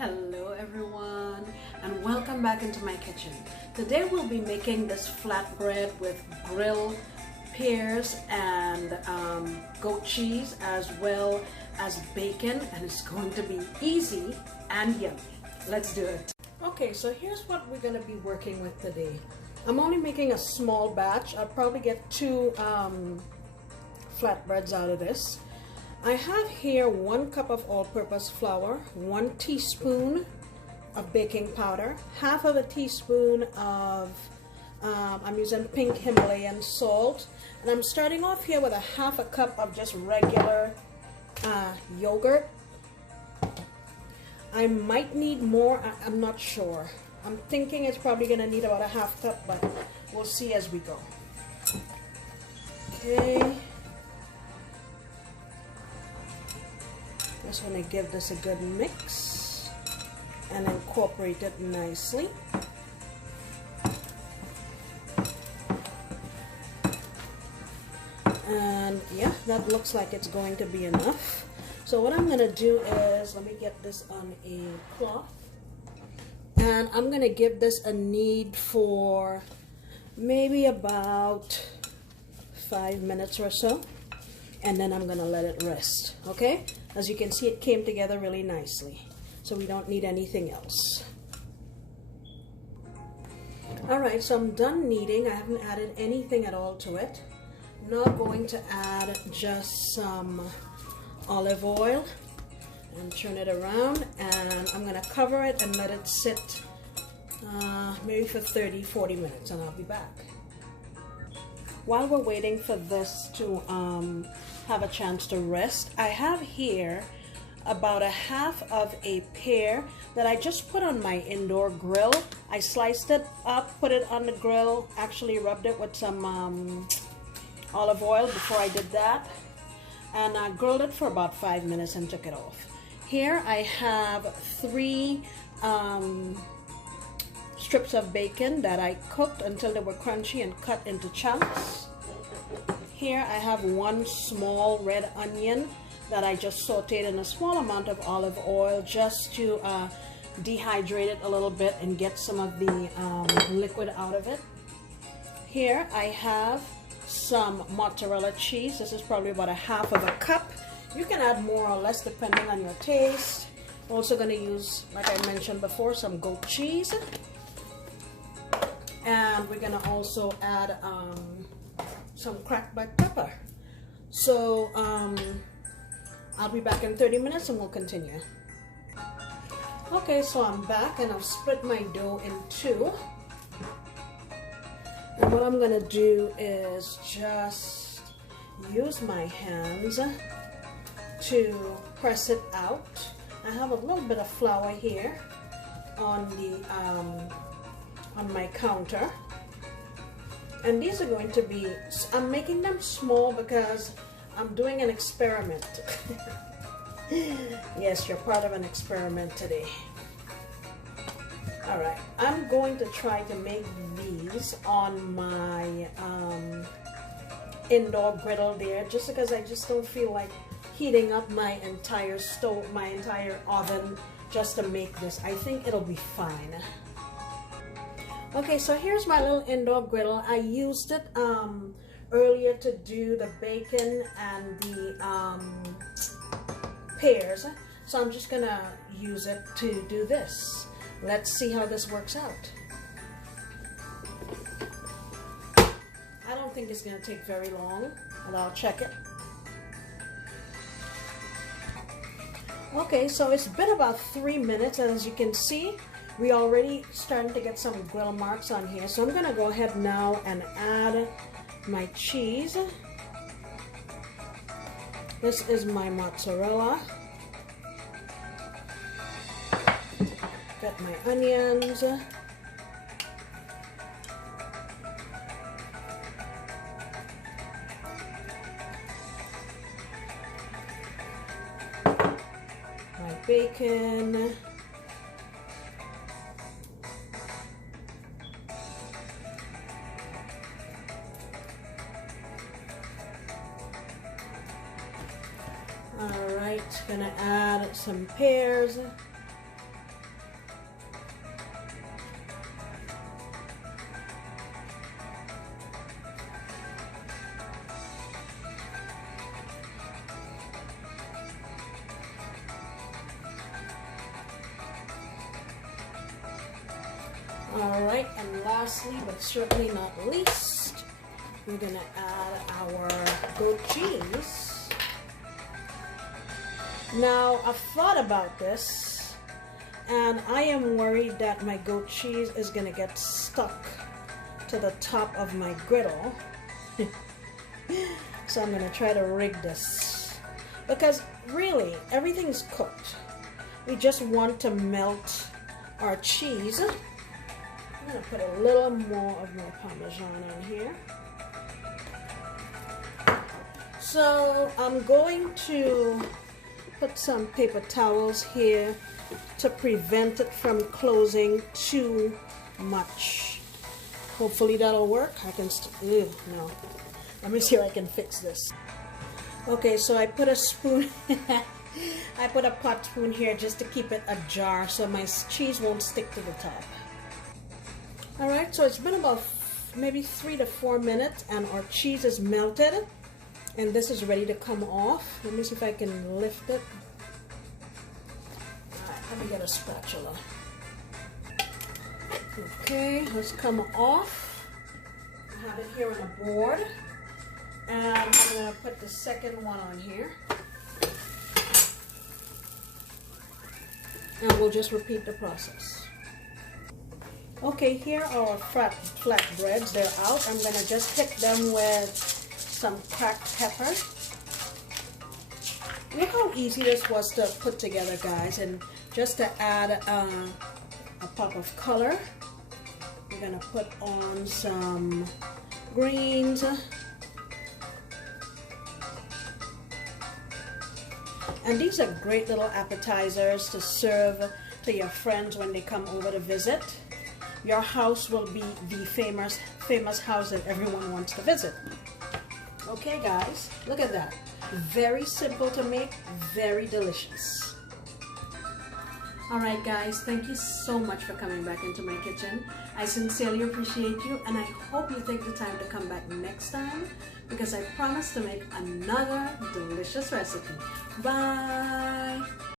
Hello everyone, and welcome back into my kitchen. Today we'll be making this flatbread with grilled pears and goat cheese, as well as bacon, and it's going to be easy and yummy. Let's do it. Okay, so here's what we're going to be working with today. I'm only making a small batch. I'll probably get two flatbreads out of this. I have here 1 cup of all-purpose flour, 1 teaspoon of baking powder, half of a teaspoon of, I'm using pink Himalayan salt, and I'm starting off here with a half a cup of just regular yogurt. I might need more, I'm not sure. I'm thinking it's probably going to need about a half cup, but we'll see as we go. Okay. Just want to give this a good mix and incorporate it nicely. And yeah, that looks like it's going to be enough. So what I'm going to do is, let me get this on a cloth. And I'm going to give this a knead for maybe about 5 minutes or so. And then I'm going to let it rest, okay? As you can see, it came together really nicely. So we don't need anything else. Alright, so I'm done kneading. I haven't added anything at all to it. Now I'm going to add just some olive oil and turn it around, and I'm going to cover it and let it sit maybe for 30-40 minutes, and I'll be back. While we're waiting for this to have a chance to rest, I have here about a half of a pear that I just put on my indoor grill. I sliced it up, put it on the grill, actually rubbed it with some olive oil before I did that, and I grilled it for about 5 minutes and took it off. Here I have 3 strips of bacon that I cooked until they were crunchy and cut into chunks. Here I have 1 small red onion that I just sauteed in a small amount of olive oil just to dehydrate it a little bit and get some of the liquid out of it. Here I have some mozzarella cheese. This is probably about a half of a cup. You can add more or less depending on your taste. I'm also going to use, like I mentioned before, some goat cheese. And we're going to also add some cracked black pepper. So I'll be back in 30 minutes and we'll continue. Okay, so I'm back and I've split my dough in 2. And what I'm going to do is just use my hands to press it out. I have a little bit of flour here on the on my counter, and these are going to be, I'm making them small because I'm doing an experiment. Yes, you're part of an experiment today. Alright, I'm going to try to make these on my indoor griddle there, just because I just don't feel like heating up my entire stove, my entire oven, just to make this. I think it'll be fine. Okay, so here's my little indoor griddle. I used it earlier to do the bacon and the pears, so I'm just gonna use it to do this. Let's see how this works out. I don't think it's gonna take very long, but I'll check it. Okay, so it's been about 3 minutes, and as you can see, we already starting to get some grill marks on here. So I'm gonna go ahead now and add my cheese. This is my mozzarella. Got my onions. My bacon. Alright, gonna add some pears. Alright, and lastly, but certainly not least, we're going to add our goat cheese. Now, I've thought about this, and I am worried that my goat cheese is going to get stuck to the top of my griddle. So I'm going to try to rig this. Because really, everything's cooked. We just want to melt our cheese. I'm going to put a little more of my Parmesan on here. So I'm going to put some paper towels here to prevent it from closing too much. Hopefully that'll work. I can no. Let me see if I can fix this. Okay, so I put a spoon I put a pot spoon here just to keep it ajar so my cheese won't stick to the top. Alright, so it's been about maybe 3 to 4 minutes and our cheese is melted and this is ready to come off. Let me see if I can lift it. Alright, let me get a spatula. Okay, let's come off. I have it here on a board. And I'm going to put the second one on here. And we'll just repeat the process. Okay, here are our flatbreads. They're out. I'm going to just hit them with some cracked pepper. Look how easy this was to put together, guys. And just to add a pop of color, we're going to put on some greens. And these are great little appetizers to serve to your friends when they come over to visit. Your house will be the famous house that everyone wants to visit. Okay guys, look at that. Very simple to make, very delicious. Alright guys, thank you so much for coming back into my kitchen. I sincerely appreciate you and I hope you take the time to come back next time because I promise to make another delicious recipe. Bye!